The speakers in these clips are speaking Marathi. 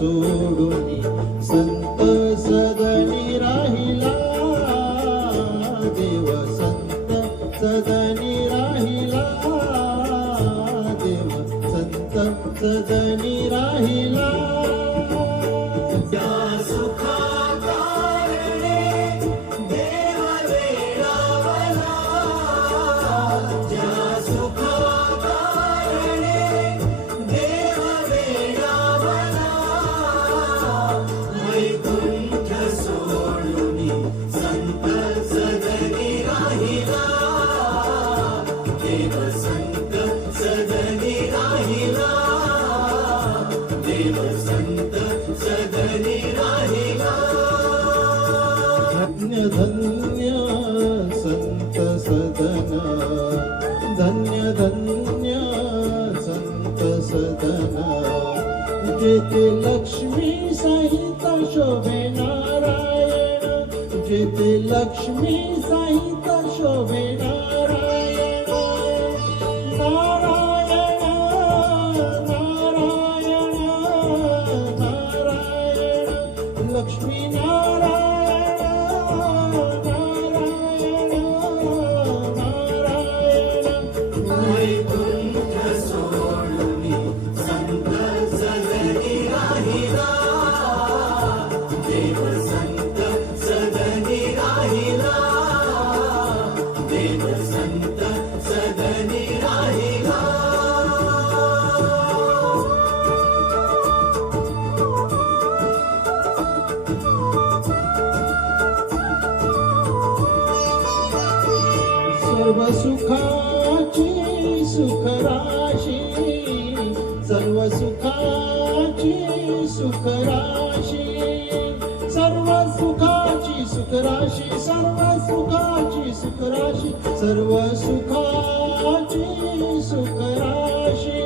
सोडून संत सदनी राहिला देव, संत सदनी राहिला देव, संत सदनी राहिला. धन्य धन्य संत सदन, धन्य धन्य संत सदन, जेथे लक्ष्मी सहित शोभे नारायण, जेथे लक्ष्मी सहित शोभे नारायण. नारायण नारायण नारायण, लक्ष्मी नारायण सर्व सुखाची सुखराशी, सर्व सुखाची सुखराशी, सर्व सुखाची सुखराशी, सर्व सुखाची सुखराशी, सर्व सुखाची सुखराशी.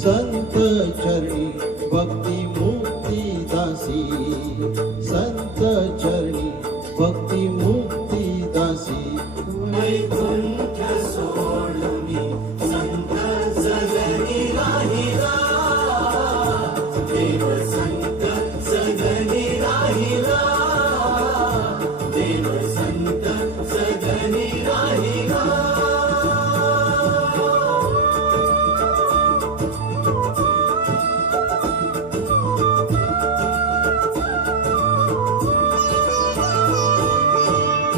संत चरणी भक्ती मुक्ती दासी, संत चरणी भक्ती मुक्ती दासी. वैकुंठ सोडून संत सदनी राहिला देव, संत सदनी राहिला देव, संत सदनी राहिला.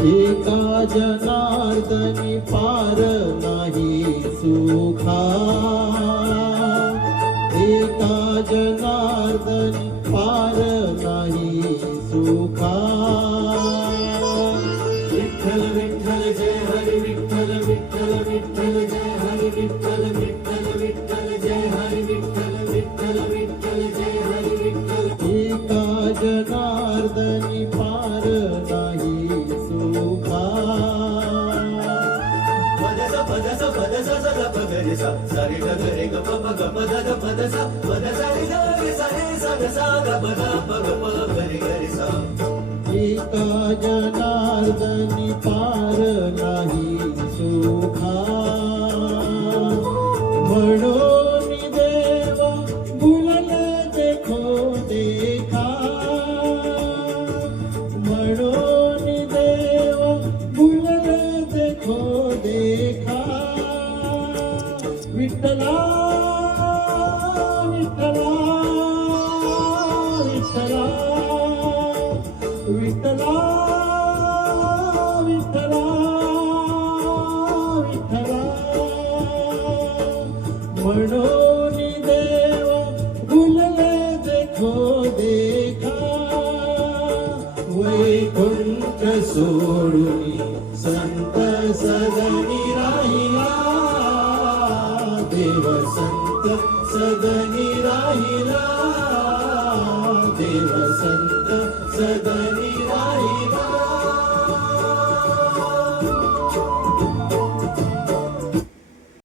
एका जनार्दनी पार नाही सुखा, एका जनार्दनी पार नाही सुखा. विठ्ठल विठ्ठल जय हरी विठ्ठल, विठ्ठल विठ्ठल जय हरी विठ्ठल, विठ्ठल विठ्ठल जय हरी विठ्ठल, विठ्ठल विठ्ठल जय हरी विठ्ठल. एका जनार्दनी पार नाही सुखा. पदसा पदसा पदसा सदा पदरिसा सारे गरे ग प ग प द पदसा पदसा रे ग सा रे सा ग सा ग प द प ग प गरे गरे सा. एका जनार्दनी पार नाही सुखा. म्हणून देवा भुलले देखो देखा, म्हणून देवा भुलले देखो देखा. विठ्ठला विठ्ठला विठ्ठला विठ्ठला विठ्ठला विठ्ठला. म्हणून देवा भुलले देखो देखा. वैकुंठ सोडून संत सदनी राहिला देव, संत सदनी राहिला देव, संत सदनी राहिला.